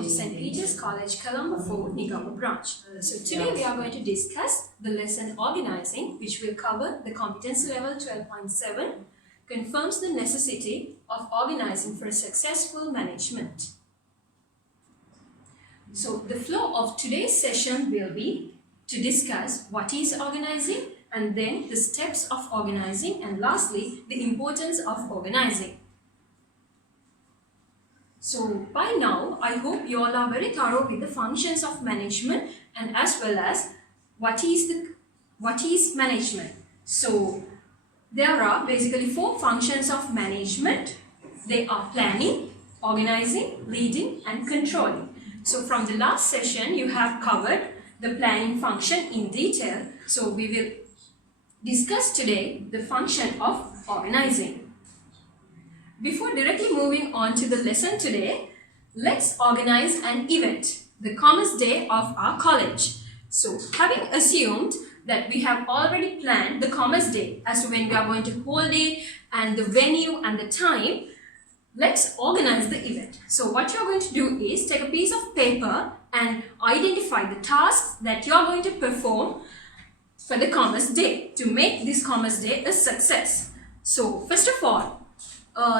welcome to St. Peter's College, Colombo 4, Nigama branch. So today we are going to discuss the lesson Organizing, which will cover the competency level 12.7, confirms the necessity of organizing for a successful management. So the flow of today's session will be to discuss what is organizing, and then the steps of organizing, and lastly the importance of organizing. So by now, I hope you all are very thorough with the functions of management and as well as what is management. So there are basically 4 functions of management. They are planning, organizing, leading and controlling. So from the last session, you have covered the planning function in detail. So we will discuss today the function of organizing. Before directly moving on to the lesson today, let's organize an event, the Commerce Day of our college. So having assumed that we have already planned the Commerce Day as to when we are going to hold it and the venue and the time, let's organize the event. So what you're going to do is take a piece of paper and identify the tasks that you're going to perform for the Commerce Day to make this Commerce Day a success. So first of all,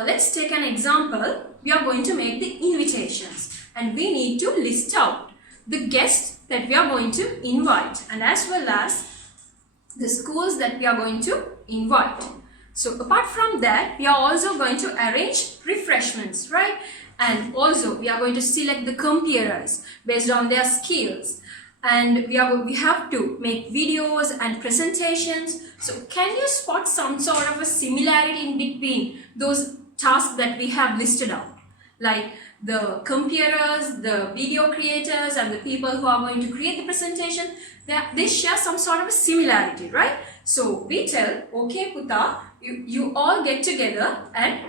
let's take an example. We are going to make the invitations and we need to list out the guests that we are going to invite and as well as the schools that we are going to invite. So apart from that, we are also going to arrange refreshments, right? And also we are going to select the compeers based on their skills. And we have to make videos and presentations. So can you spot some sort of a similarity in between those tasks that we have listed out? Like the compeers, the video creators and the people who are going to create the presentation, they share some sort of a similarity, right? So we tell, okay Puta, you all get together and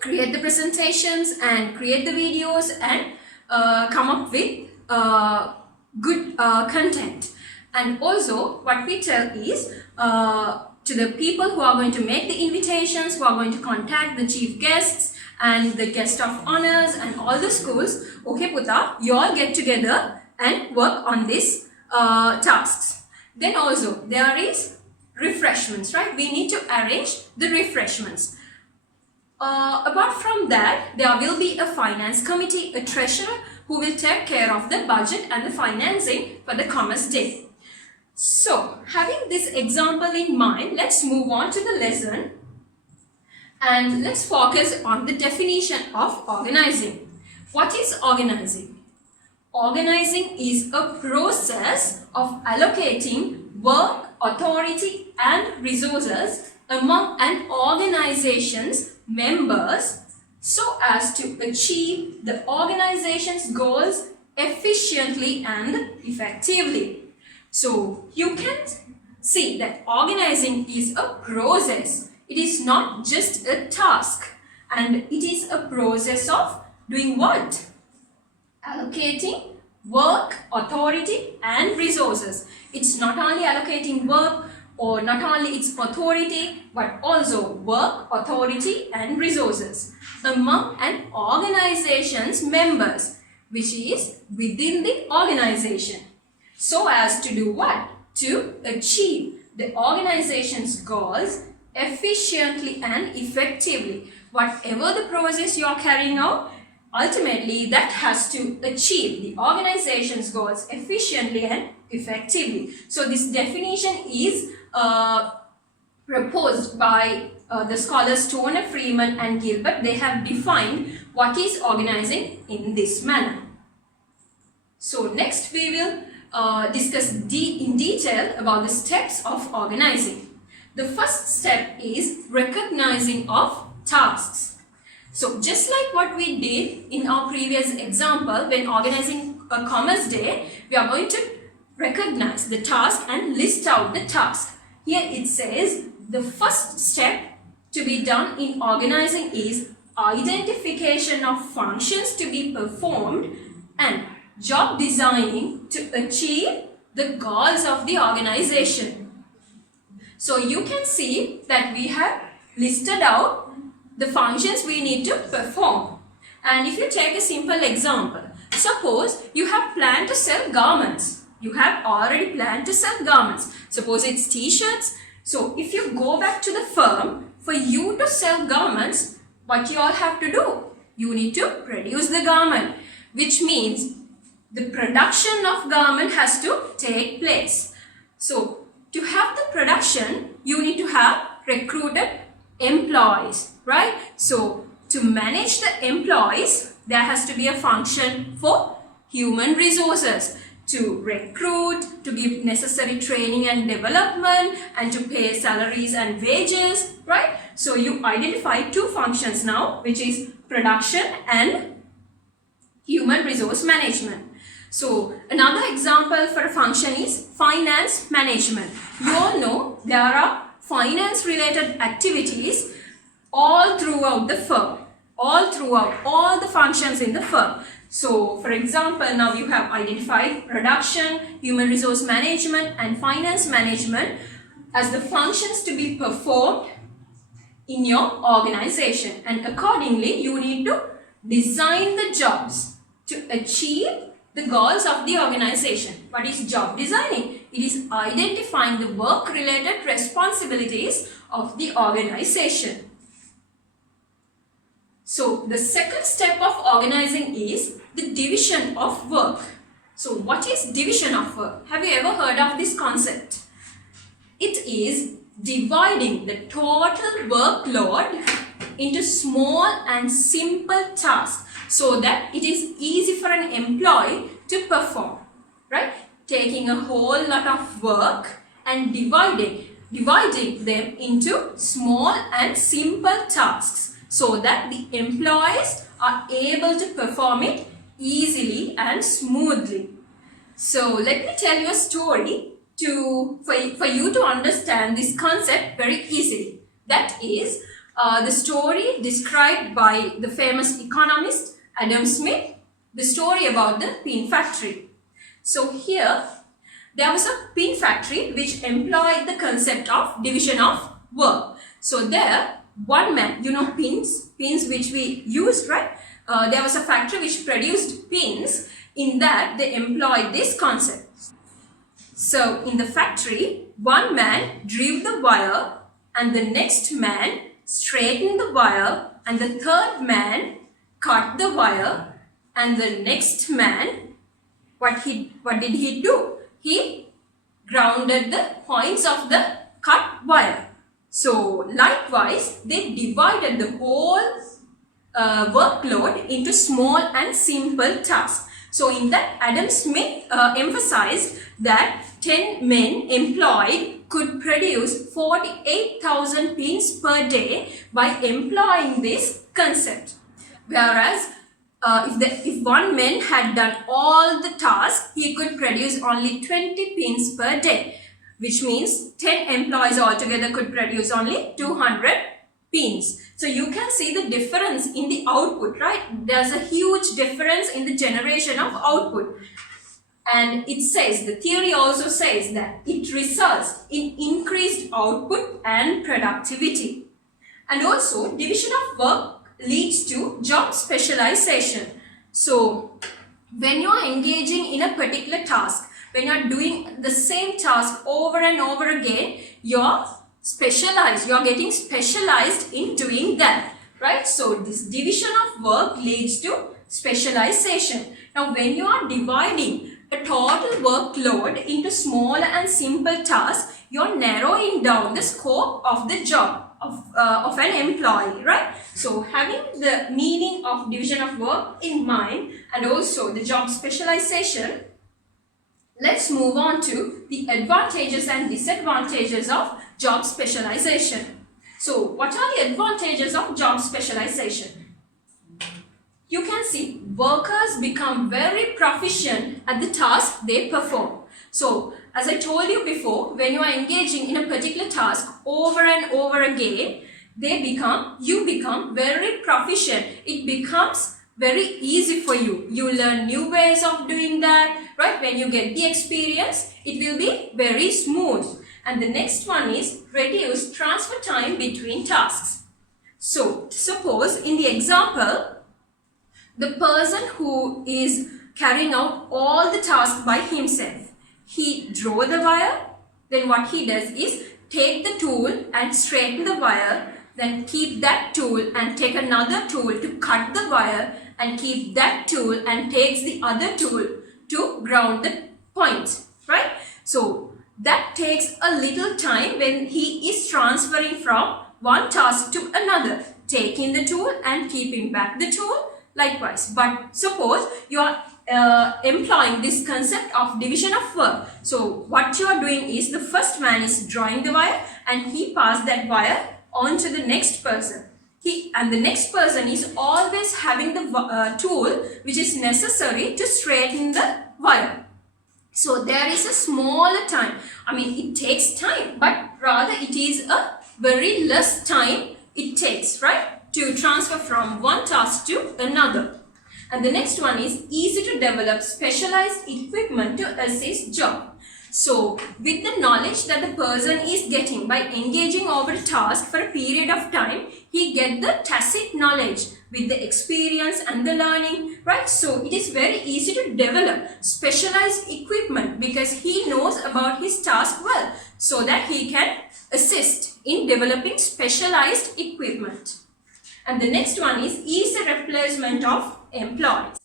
create the presentations and create the videos and come up with good content. And also what we tell is to the people who are going to make the invitations, who are going to contact the chief guests and the guest of honors and all the schools, okay Puta, you all get together and work on these tasks. Then also there is refreshments, right? We need to arrange the refreshments. Apart from that, there will be a finance committee, a treasurer who will take care of the budget and the financing for the Commerce Day. So, having this example in mind, let's move on to the lesson and let's focus on the definition of organizing. What is organizing? Organizing is a process of allocating work, authority and resources among an organization's members so as to achieve the organization's goals efficiently and effectively. So you can see that organizing is a process. It is not just a task, and it is a process of doing what? Allocating work, authority and resources. It's not only allocating work or not only its authority, but also work, authority and resources among an organization's members, which is within the organization. So as to do what? To achieve the organization's goals efficiently and effectively. Whatever the process you are carrying out, ultimately that has to achieve the organization's goals efficiently and effectively. So this definition is proposed by the scholars Stoner, Freeman and Gilbert. They have defined what is organizing in this manner. So next we will discuss in detail about the steps of organizing. The first step is recognizing of tasks. So just like what we did in our previous example, when organizing a Commerce Day, we are going to recognize the task and list out the task. Here it says the first step to be done in organizing is identification of functions to be performed and job designing to achieve the goals of the organization. So you can see that we have listed out the functions we need to perform. And if you take a simple example, suppose you have planned to sell garments. You have already planned to sell garments. Suppose it's t-shirts. So if you go back to the firm, for you to sell garments, what you all have to do? You need to produce the garment, which means the production of garment has to take place. So to have the production, you need to have recruited employees, right? So to manage the employees, there has to be a function for human resources to recruit, to give necessary training and development, and to pay salaries and wages, right? So you identify two functions now, which is production and human resource management. So another example for a function is finance management. You all know there are finance related activities all throughout the firm, all the functions in the firm. So for example, now you have identified production, human resource management and finance management as the functions to be performed in your organization, and accordingly you need to design the jobs to achieve the goals of the organization. What is job designing? It is identifying the work-related responsibilities of the organization. So the second step of organizing is the division of work. So what is division of work? Have you ever heard of this concept? It is dividing the total workload into small and simple tasks so that it is easy for an employee to perform, right? Taking a whole lot of work and dividing them into small and simple tasks so that the employees are able to perform it easily and smoothly. So let me tell you a story for you to understand this concept very easily. That is the story described by the famous economist Adam Smith, the story about the pin factory. So here there was a pin factory which employed the concept of division of work. So there one man, you know pins which we use, right? There was a factory which produced pins. In that they employed this concept. So in the factory, one man drew the wire and the next man straightened the wire and the third man cut the wire, and the next man, what did he do? He grounded the points of the cut wire. So likewise, they divided the whole workload into small and simple tasks. So in that, Adam Smith emphasized that 10 men employed could produce 48,000 pins per day by employing this concept. Whereas if one man had done all the tasks, he could produce only 20 pins per day, which means 10 employees altogether could produce only 200 pins. So you can see the difference in the output, right? There's a huge difference in the generation of output. And it says, the theory also says that it results in increased output and productivity. And also, division of work leads to job specialization. So when you are engaging in a particular task, when you are doing the same task over and over again, you're specialized, you're getting specialized in doing that, right? So this division of work leads to specialization. Now when you are dividing a total workload into small and simple tasks, you're narrowing down the scope of the job of an employee, right? So having the meaning of division of work in mind and also the job specialization, let's move on to the advantages and disadvantages of job specialization. So what are the advantages of job specialization? You can see workers become very proficient at the task they perform. So as I told you before, when you are engaging in a particular task over and over again, you become very proficient. It becomes very easy for you. You learn new ways of doing that, right? When you get the experience, it will be very smooth. And the next one is reduce transfer time between tasks. So suppose in the example, The person who is carrying out all the tasks by himself, he draw the wire, then what he does is take the tool and straighten the wire, then keep that tool and take another tool to cut the wire, and keep that tool and takes the other tool to ground the points, right? So that takes a little time when he is transferring from one task to another, taking the tool and keeping back the tool, likewise. But suppose you are employing this concept of division of work. So what you are doing is the first man is drawing the wire and he passes that wire on to the next person. And the next person is always having the tool which is necessary to straighten the wire. So there is a smaller time. I mean, it takes time, but rather it is a very less time it takes, right, to transfer from one task to another. And the next one is easy to develop specialized equipment to assist job. So with the knowledge that the person is getting by engaging over a task for a period of time, he gets the tacit knowledge with the experience and the learning, right? So it is very easy to develop specialized equipment because he knows about his task well, so that he can assist in developing specialized equipment. And the next one is easy replacement of employees.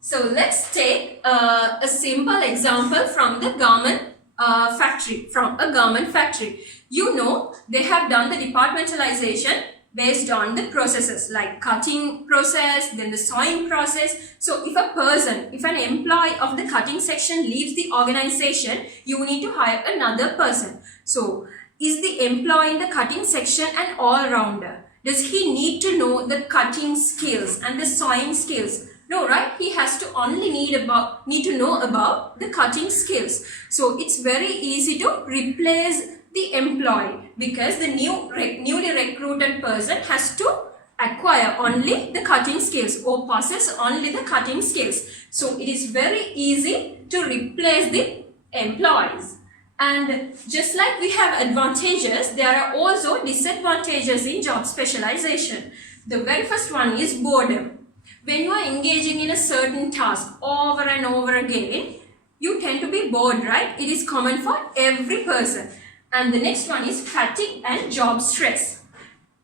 So let's take a simple example from the garment factory, from a garment factory. You know, they have done the departmentalization based on the processes like cutting process, then the sewing process. So if an employee of the cutting section leaves the organization, you need to hire another person. So is the employee in the cutting section an all-rounder? Does he need to know the cutting skills and the sewing skills? No, right? He has to only need to know about the cutting skills. So it's very easy to replace the employee because the newly recruited person has to acquire only the cutting skills or possess only the cutting skills. So it is very easy to replace the employees. And just like we have advantages, there are also disadvantages in job specialization. The very first one is boredom. When you are engaging in a certain task over and over again, you tend to be bored, right? It is common for every person. And the next one is fatigue and job stress.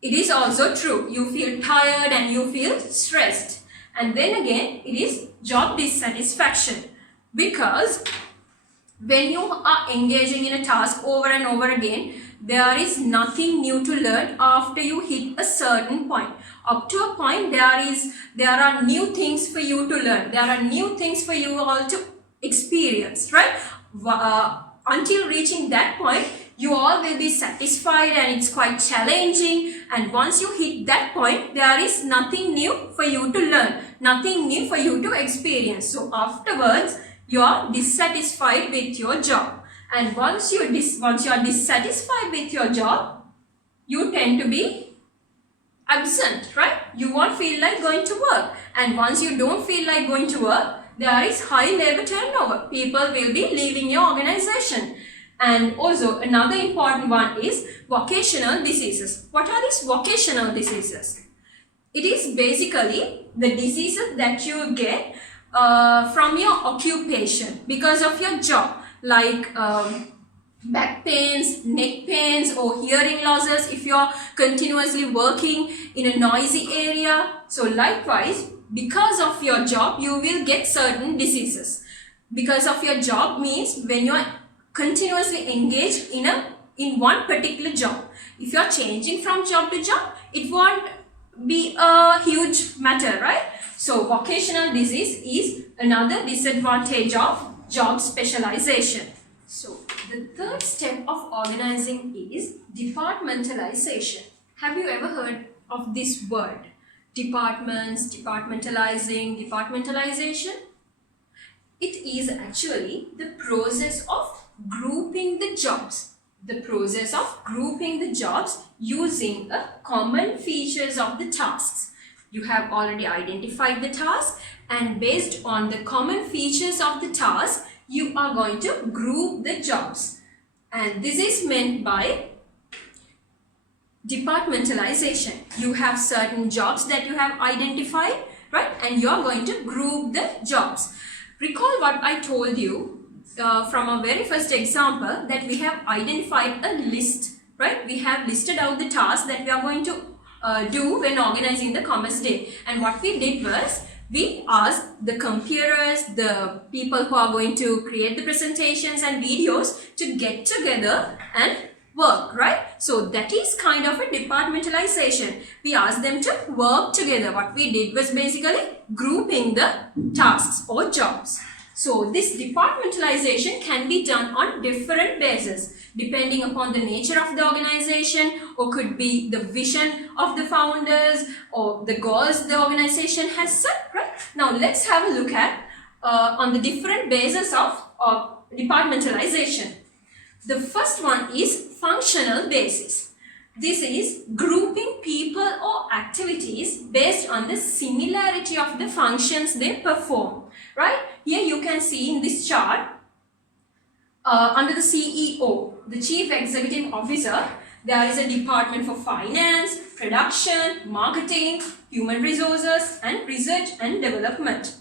It is also true. You feel tired and you feel stressed. And then again, it is job dissatisfaction. Because when you are engaging in a task over and over again, there is nothing new to learn after you hit a certain point. Up to a point, there are new things for you to learn. There are new things for you all to experience, right? Until reaching that point, you all will be satisfied and it's quite challenging. And once you hit that point, there is nothing new for you to learn, nothing new for you to experience. So afterwards, you are dissatisfied with your job. And once you are dissatisfied with your job, you tend to be absent, right? You won't feel like going to work. And once you don't feel like going to work, there is high labor turnover. People will be leaving your organization. And also another important one is vocational diseases. What are these vocational diseases? It is basically the diseases that you get from your occupation because of your job, like back pains, neck pains or hearing losses if you are continuously working in a noisy area. So likewise, because of your job, you will get certain diseases. Because of your job means when you are continuously engaged in one particular job. If you are changing from job to job, it won't be a huge matter, right? So vocational disease is another disadvantage of job specialization. So the third step of organizing is departmentalization. Have you ever heard of this word? Departments, departmentalizing, departmentalization? It is actually the process of grouping the jobs. The process of grouping the jobs using a common features of the tasks. You have already identified the task, and based on the common features of the task, you are going to group the jobs. And this is meant by departmentalization. You have certain jobs that you have identified, right? And you are going to group the jobs. Recall what I told you from our very first example, that we have identified a list, right? We have listed out the tasks that we are going to do when organizing the Commerce Day. And what we did was, we asked the comparers, the people who are going to create the presentations and videos, to get together and work, right? So that is kind of a departmentalization. We asked them to work together. What we did was basically grouping the tasks or jobs. So this departmentalization can be done on different bases, depending upon the nature of the organization, or could be the vision of the founders or the goals the organization has set, right? Now let's have a look at on the different bases of departmentalization. The first one is functional basis. This is grouping people or activities based on the similarity of the functions they perform, right? Here you can see in this chart, under the CEO, the Chief Executive Officer, there is a department for finance, production, marketing, human resources, and research and development.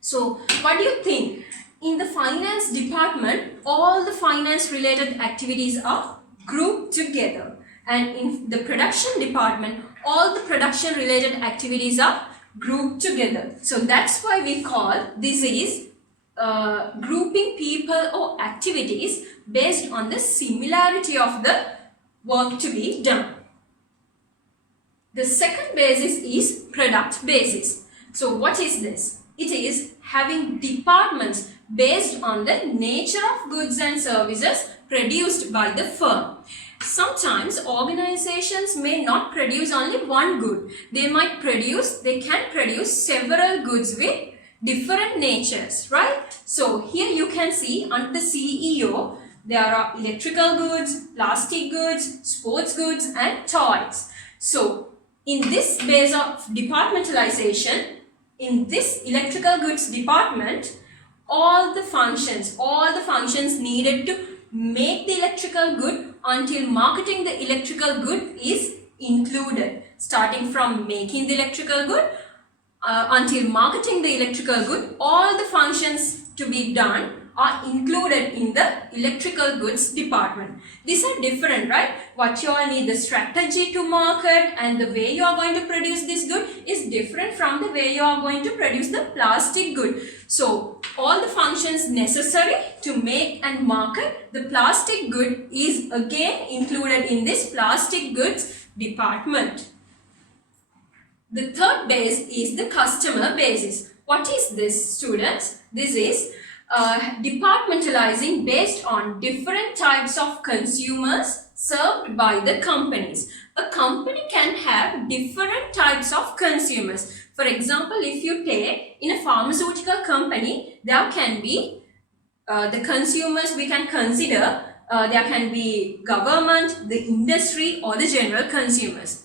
So what do you think? In the finance department, all the finance related activities are grouped together. And in the production department, all the production related activities are grouped together. So that's why we call this is grouping people or activities based on the similarity of the work to be done. The second basis is product basis. So what is this? It is having departments based on the nature of goods and services produced by the firm. Sometimes organizations may not produce only one good. They can produce several goods with different natures, right? So here you can see under the CEO, there are electrical goods, plastic goods, sports goods, and toys. So in this base of departmentalization, in this electrical goods department, all the functions needed to make the electrical good until marketing the electrical good is included. Starting from making the electrical good until marketing the electrical good, all the functions to be done are included in the electrical goods department. These are different, right? What you all need, the strategy to market and the way you are going to produce this good is different from the way you are going to produce the plastic good. So all the functions necessary to make and market the plastic good is again included in this plastic goods department. The third base is the customer basis. What is this, students? This is departmentalizing based on different types of consumers served by the companies. A company can have different types of consumers. For example, if you take in a pharmaceutical company, there can be the consumers we can consider, there can be government, the industry, or the general consumers.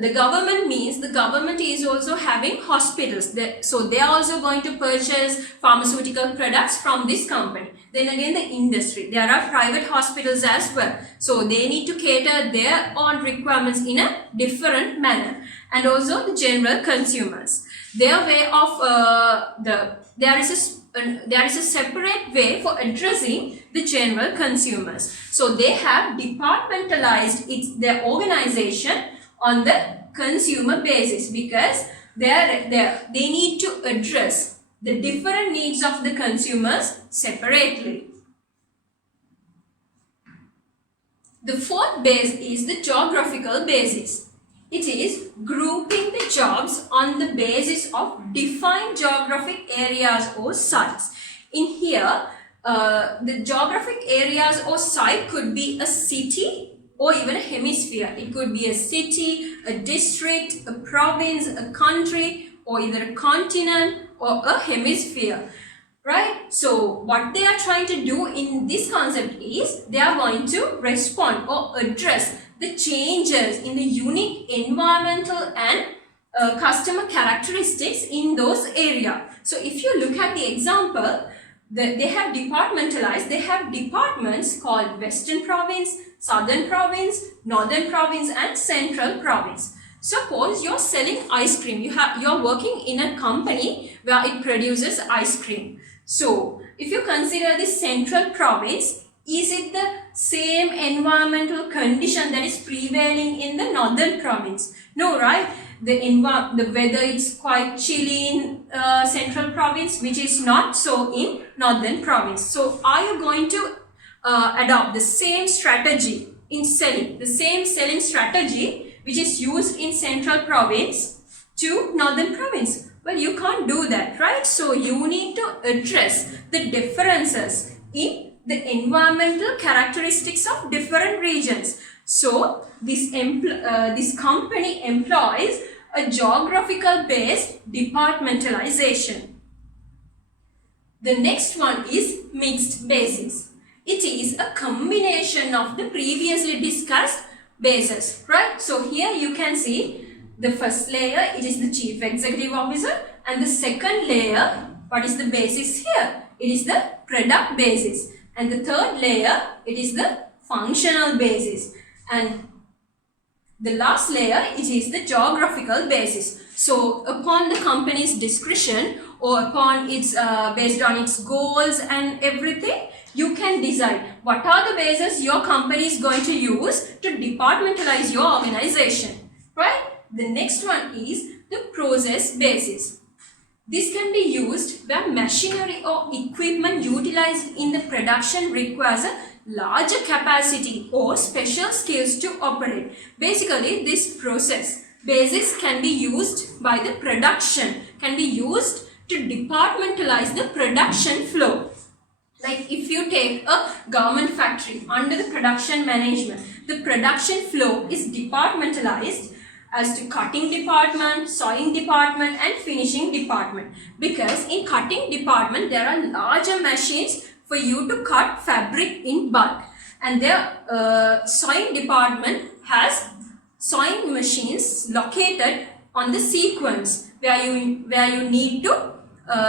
The government means the government is also having hospitals. So they are also going to purchase pharmaceutical products from this company. Then again the industry. There are private hospitals as well. So they need to cater their own requirements in a different manner. And also the general consumers. Their way of there is a separate way for addressing the general consumers. So they have departmentalized their organization on the consumer basis because they need to address the different needs of the consumers separately. The fourth base is the geographical basis. It is grouping the jobs on the basis of defined geographic areas or sites. In here, the geographic areas or site could be a city or even a hemisphere. It could be a city, a district, a province, a country, or either a continent or a hemisphere, right? So what they are trying to do in this concept is they are going to respond or address the changes in the unique environmental and customer characteristics in those areas. So if you look at the example, they have departmentalized. They have departments called Western Province, Southern Province, Northern Province, and Central Province. Suppose you're selling ice cream. You're working in a company where it produces ice cream. So if you consider the central province, is it the same environmental condition that is prevailing in the northern province? No, right? The weather is quite chilly in central province, which is not so in northern province. So are you going to adopt the same strategy in selling, the same selling strategy which is used in central province to northern province? Well, you can't do that, right? So you need to address the differences in the environmental characteristics of different regions. So this company employs a geographical based departmentalization. The next one is mixed basis. It is a combination of the previously discussed bases, right? So here you can see the first layer, it is the Chief Executive Officer, and the second layer, what is the basis here? It is the product basis, and the third layer, it is the functional basis, and the last layer, it is the geographical basis. So upon the company's discretion, or upon its based on its goals and everything, you can decide what are the bases your company is going to use to departmentalize your organization, right? The next one is the process basis. This can be used where machinery or equipment utilized in the production requires a larger capacity or special skills to operate. Basically, this process basis can be used by the production, can be used to departmentalize the production flow. Like if you take a garment factory under the production management, the production flow is departmentalized as to cutting department, sewing department and finishing department. Because in cutting department, there are larger machines for you to cut fabric in bulk. And the sewing department has sewing machines located on the sequence where you need to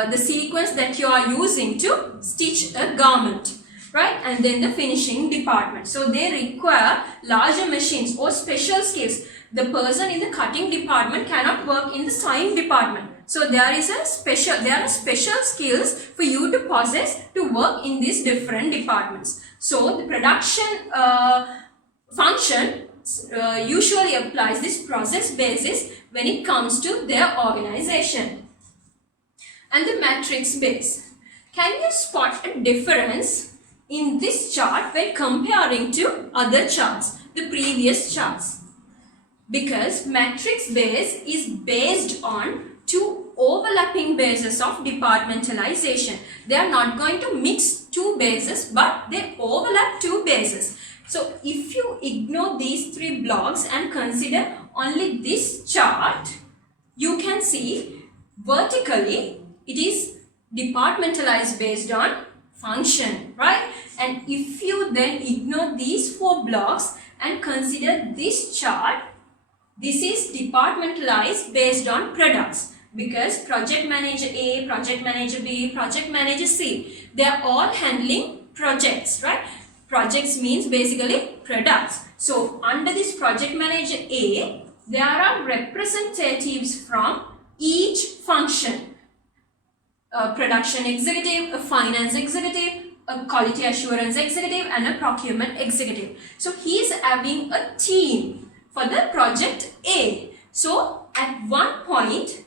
the sequence that you are using to stitch a garment, right? And then the finishing department. So they require larger machines or special skills. The person in the cutting department cannot work in the sewing department. So there are special skills for you to possess to work in these different departments. So the production function usually applies this process basis when it comes to their organization. And the matrix base. Can you spot a difference in this chart when comparing to other charts, the previous charts? Because matrix base is based on two overlapping bases of departmentalization. They are not going to mix two bases, but they overlap two bases. So if you ignore these three blocks and consider only this chart, you can see vertically it is departmentalized based on function, right? And if you then ignore these four blocks and consider this chart, this is departmentalized based on products, because project manager A, project manager B, project manager C, they are all handling projects, right? Projects means basically products. So under this project manager A, there are representatives from each function. A production executive, a finance executive, a quality assurance executive and a procurement executive. So he is having a team for the project A. So at one point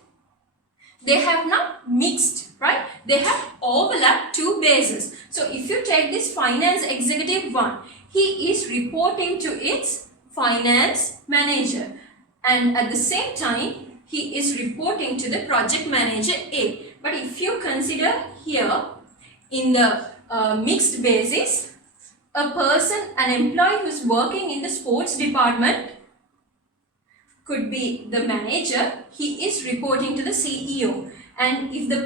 they have not mixed, right? They have overlapped two bases. So if you take this finance executive 1, he is reporting to its finance manager, and at the same time he is reporting to the project manager A. But if you consider here in the mixed basis, a person, an employee who is working in the sports department could be the manager, he is reporting to the CEO. And if a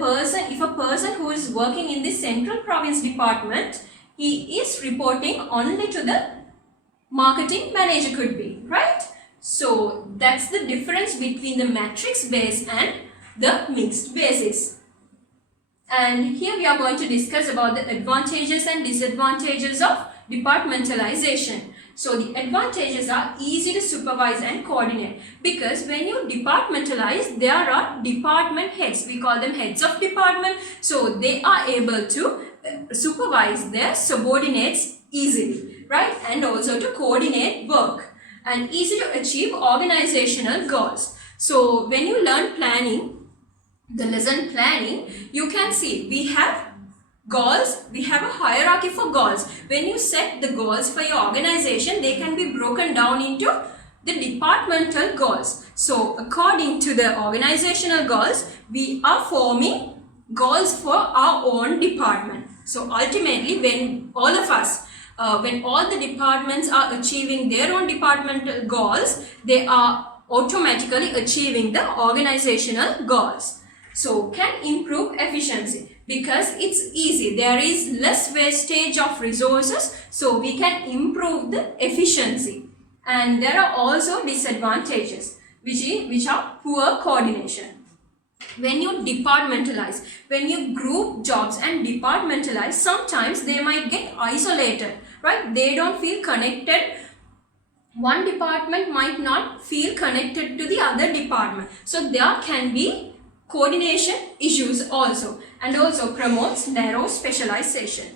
person who is working in the central province department, he is reporting only to the marketing manager could be, right? So that's the difference between the matrix base and the mixed basis. And here we are going to discuss about the advantages and disadvantages of departmentalization. So the advantages are easy to supervise and coordinate, because when you departmentalize, there are department heads. We call them heads of department. So they are able to supervise their subordinates easily, right? And also to coordinate work, and easy to achieve organizational goals. So when you learn planning, the lesson planning, you can see we have goals, we have a hierarchy for goals. When you set the goals for your organization, they can be broken down into the departmental goals. So according to the organizational goals, we are forming goals for our own department. So ultimately, when all of us, when all the departments are achieving their own departmental goals, they are automatically achieving the organizational goals. So can improve efficiency, because it's easy. There is less wastage of resources, so we can improve the efficiency. And there are also disadvantages, which are poor coordination. When you departmentalize, when you group jobs and departmentalize, sometimes they might get isolated, right? They don't feel connected. One department might not feel connected to the other department. So there can be coordination issues also, and also promotes narrow specialization.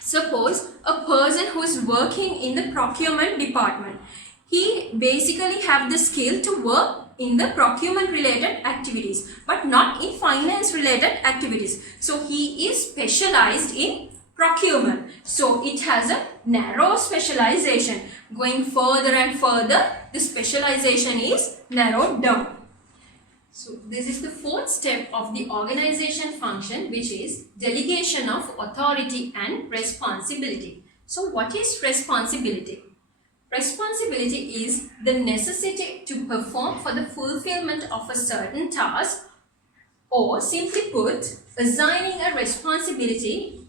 Suppose a person who is working in the procurement department, he basically have the skill to work in the procurement related activities, but not in finance related activities. So he is specialized in procurement. So it has a narrow specialization. Going further and further, the specialization is narrowed down. So this is the fourth step of the organization function, which is delegation of authority and responsibility. So what is responsibility? Responsibility is the necessity to perform for the fulfillment of a certain task, or simply put, assigning a responsibility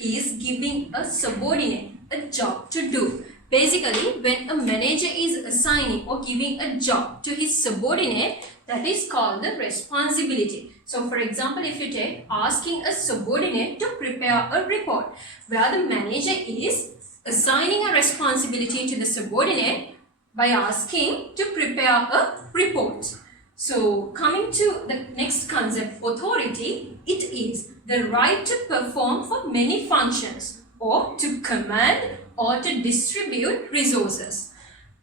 is giving a subordinate a job to do. Basically, when a manager is assigning or giving a job to his subordinate, that is called the responsibility. So for example, if you take asking a subordinate to prepare a report, where the manager is assigning a responsibility to the subordinate by asking to prepare a report. So coming to the next concept, authority, it is the right to perform for many functions, or to command or to distribute resources.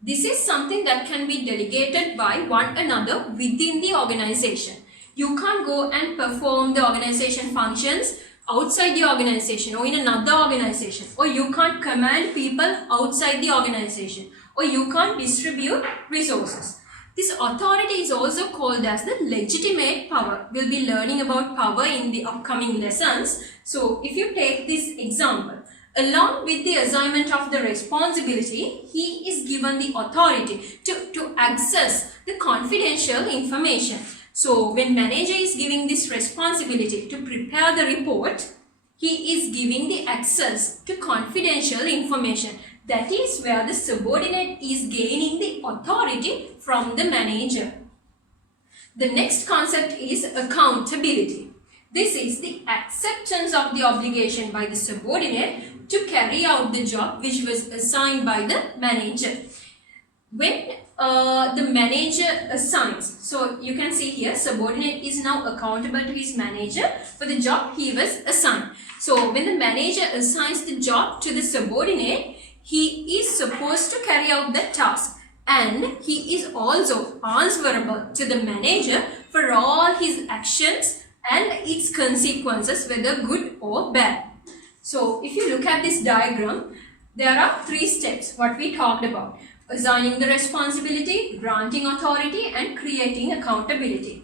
This is something that can be delegated by one another within the organization. You can't go and perform the organization functions outside the organization or in another organization, or you can't command people outside the organization, or you can't distribute resources. This authority is also called as the legitimate power. We'll be learning about power in the upcoming lessons. So if you take this example, along with the assignment of the responsibility, he is given the authority to access the confidential information. So when manager is giving this responsibility to prepare the report, he is giving the access to confidential information. That is where the subordinate is gaining the authority from the manager. The next concept is accountability. This is the acceptance of the obligation by the subordinate to carry out the job which was assigned by the manager. When the manager assigns, so you can see here, subordinate is now accountable to his manager for the job he was assigned. So when the manager assigns the job to the subordinate, he is supposed to carry out the task, and he is also answerable to the manager for all his actions and its consequences, whether good or bad. So if you look at this diagram, there are 3 steps what we talked about: assigning the responsibility, granting authority, and creating accountability.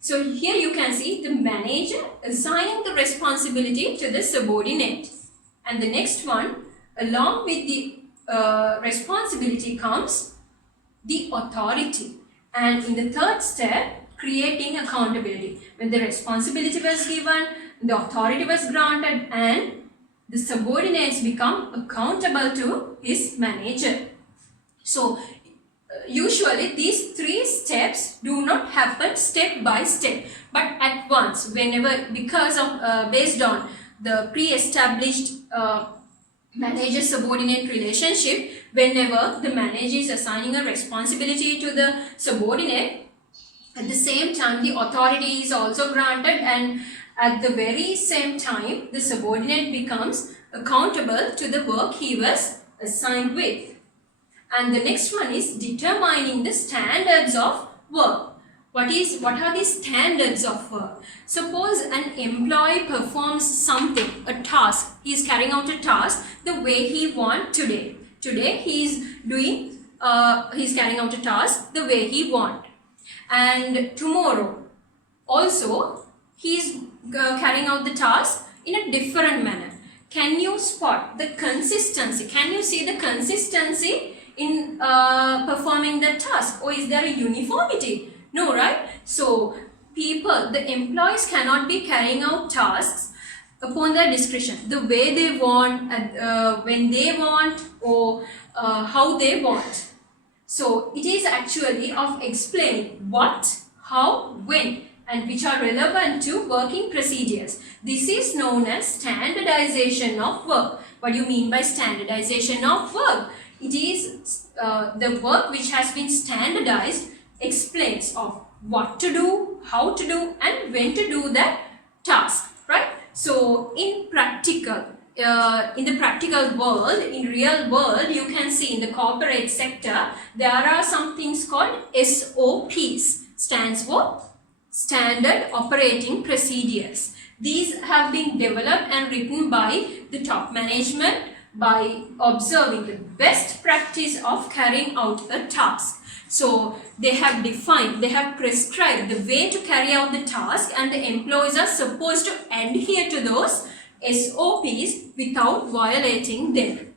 So here you can see the manager assigning the responsibility to the subordinate. And the next one, along with the responsibility comes the authority. And in the third step, creating accountability. When the responsibility was given, the authority was granted, and the subordinates become accountable to his manager. So usually these 3 steps do not happen step by step, but at once, whenever, because of based on the pre-established manager-subordinate relationship, Whenever the manager is assigning a responsibility to the subordinate, at the same time the authority is also granted, and at the very same time the subordinate becomes accountable to the work he was assigned with. And the next one is determining the standards of work. What are the standards of work? Suppose an employee performs something, a task. He is carrying out a task the way he wants today. Today he is carrying out a task the way he wants. And tomorrow also he is carrying out the task in a different manner. Can you spot the consistency? Can you see the consistency in performing that task? Or is there a uniformity? No, right? So the employees cannot be carrying out tasks upon their discretion, the way they want, when they want, or how they want. So it is actually of explaining what, how, when, and which are relevant to working procedures. This is known as standardization of work. What do you mean by standardization of work? It is the work which has been standardized explains of what to do, how to do, and when to do that task, right? So in the practical world, in real world, you can see in the corporate sector, there are some things called SOPs, stands for Standard Operating Procedures. These have been developed and written by the top management by observing the best practice of carrying out a task. So they have prescribed the way to carry out the task, and the employees are supposed to adhere to those SOPs without violating them.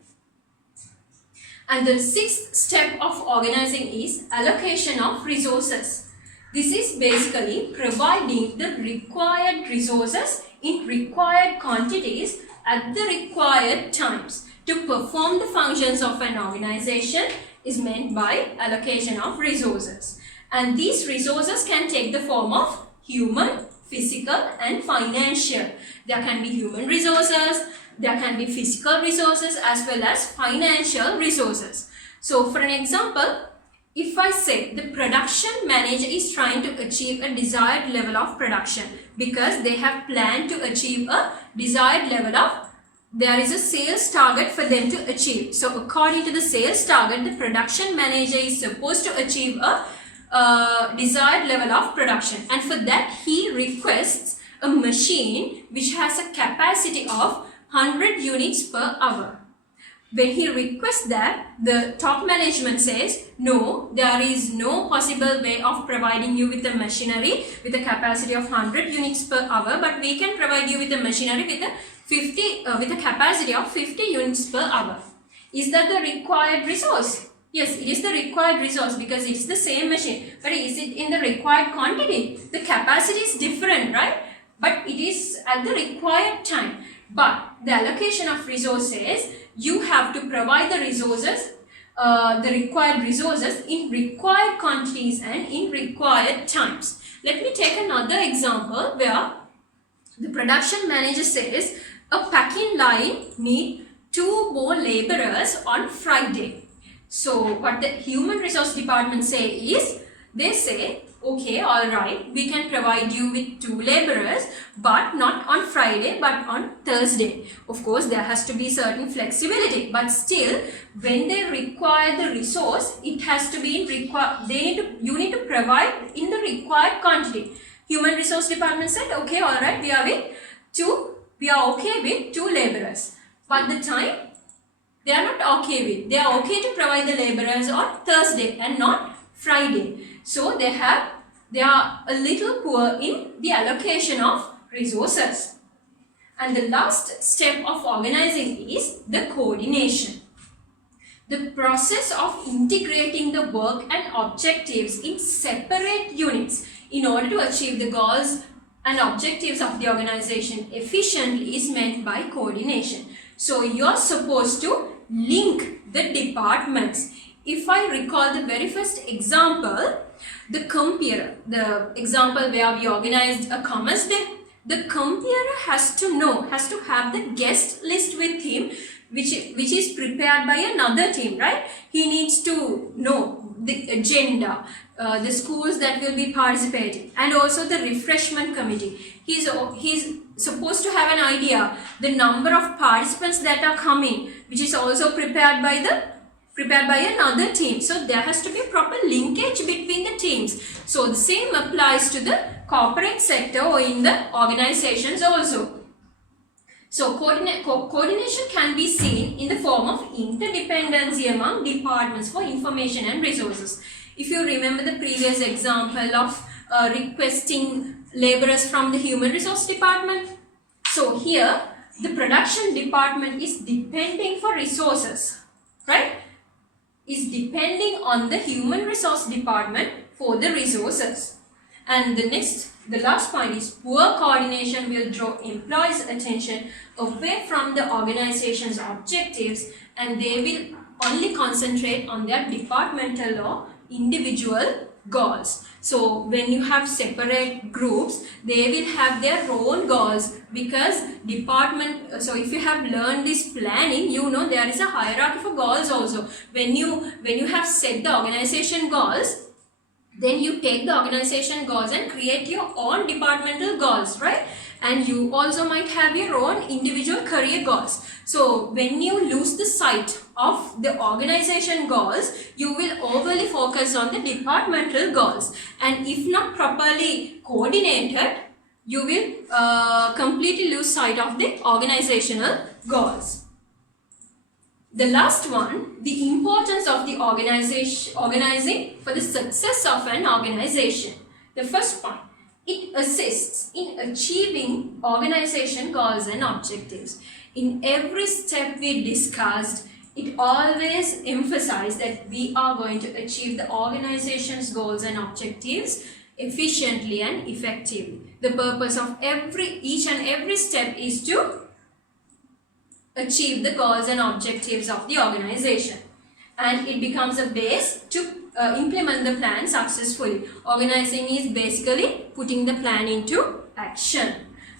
And the sixth step of organizing is allocation of resources. This is basically providing the required resources in required quantities at the required times to perform the functions of an organization is meant by allocation of resources. And these resources can take the form of human, physical, and financial. There can be human resources, there can be physical resources, as well as financial resources. So for an example, if I say the production manager is trying to achieve a desired level of production because they have planned to achieve a desired level of, there is a sales target for them to achieve. So according to the sales target, the production manager is supposed to achieve a desired level of production, and for that he requests a machine which has a capacity of 100 units per hour. When he requests that, the top management says, no, there is no possible way of providing you with a machinery with a capacity of 100 units per hour, but we can provide you with a machinery with a capacity of 50 units per hour. Is that the required resource? Yes, it is the required resource because it's the same machine. But is it in the required quantity? The capacity is different, right? But it is at the required time. But the allocation of resources, you have to provide the resources, the required resources in required quantities and in required times. Let me take another example where the production manager says a packing line needs 2 more laborers on Friday. So what the human resource department say is, they say, okay, all right, we can provide you with 2 laborers, but not on Friday, but on Thursday. Of course, there has to be certain flexibility, but still, when they require the resource, it has to be in you need to provide in the required quantity. Human resource department said, okay, all right, we are okay with 2 laborers, but the time they are not okay with. They are okay to provide the laborers on Thursday and not Friday. So they are a little poor in the allocation of resources. And the last step of organizing is the coordination. The process of integrating the work and objectives in separate units in order to achieve the goals and objectives of the organization efficiently is meant by coordination. So you're supposed to link the departments. If I recall the very first example, the computer, the example where we organized a commerce day, the computer has to have the guest list with him which is prepared by another team, right? He needs to know the agenda, the schools that will be participating, and also the refreshment committee. He's supposed to have an idea the number of participants that are coming, which is also prepared by another team. So there has to be a proper linkage between the teams. So the same applies to the corporate sector or in the organizations also. So coordination can be seen in the form of interdependency among departments for information and resources. If you remember the previous example of requesting laborers from the human resource department. So here the production department is depending for resources, right? Is depending on the human resource department for the resources. And the last point is poor coordination will draw employees' attention away from the organization's objectives, and they will only concentrate on their departmental or individual goals. So when you have separate groups, they will have their own goals, because so if you have learned this planning, you know there is a hierarchy for goals also. When you have set the organization goals, then you take the organization goals and create your own departmental goals, right? And you also might have your own individual career goals. So when you lose the sight of the organization goals, you will overly focus on the departmental goals. And if not properly coordinated, you will completely lose sight of the organizational goals. The last one, the importance of the organizing for the success of an organization. The first point, it assists in achieving organization goals and objectives. In every step we discussed, it always emphasized that we are going to achieve the organization's goals and objectives efficiently and effectively. The purpose of each and every step is to achieve the goals and objectives of the organization, and it becomes a base to implement the plan successfully. Organizing is basically putting the plan into action.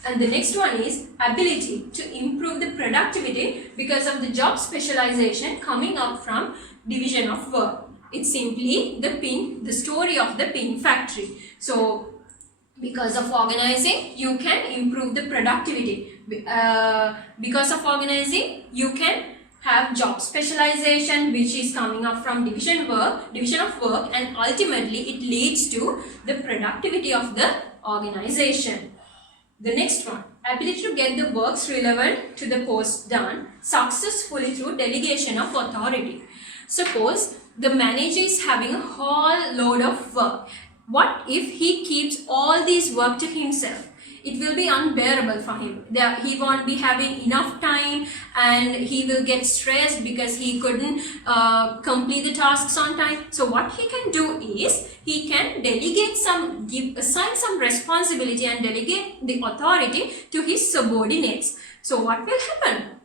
And the next one is ability to improve the productivity because of the job specialization coming up from division of work. It's simply the story of the pin factory. So because of organizing, you can improve the productivity. Because of organizing, you can have job specialization, which is coming up from division of work, and ultimately it leads to the productivity of the organization. The next one, ability to get the works relevant to the post done successfully through delegation of authority. Suppose the manager is having a whole load of work. What if he keeps all these work to himself? It will be unbearable for him. He won't be having enough time, and he will get stressed because he couldn't complete the tasks on time. So what he can do is, he can assign some responsibility and delegate the authority to his subordinates. So what will happen?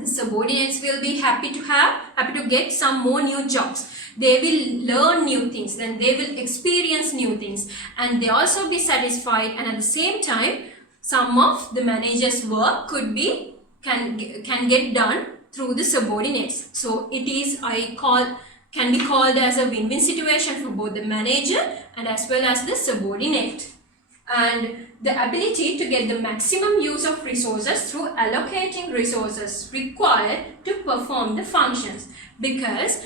The subordinates will be happy to get some more new jobs. They will learn new things, then they will experience new things, and they also be satisfied, and at the same time some of the manager's work can get done through the subordinates. So it is can be called as a win-win situation for both the manager and as well as the subordinate. And the ability to get the maximum use of resources through allocating resources required to perform the functions, because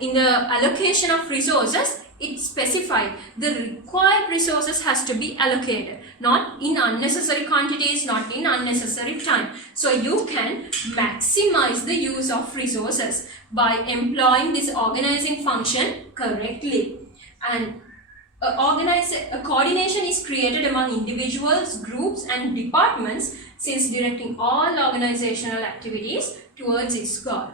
in the allocation of resources, it specified the required resources has to be allocated, not in unnecessary quantities, not in unnecessary time. So you can maximize the use of resources by employing this organizing function correctly. And a coordination is created among individuals, groups and departments, since directing all organizational activities towards its goal.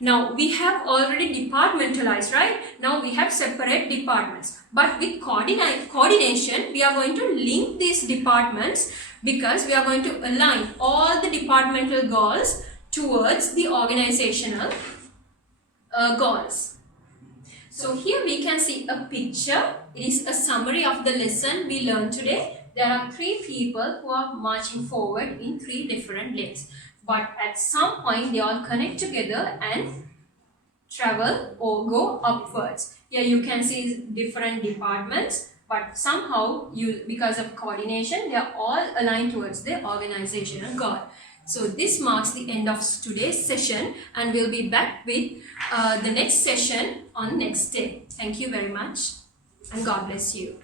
Now we have already departmentalized, right? Now we have separate departments. But with coordination, we are going to link these departments, because we are going to align all the departmental goals towards the organizational goals. So here we can see a picture. It is a summary of the lesson we learned today. There are 3 people who are marching forward in 3 different lanes. but at some point they all connect together and travel or go upwards. Here you can see different departments, but somehow because of coordination, they are all aligned towards the organizational goal. So this marks the end of today's session, and we'll be back with the next session on next day. Thank you very much, and God bless you.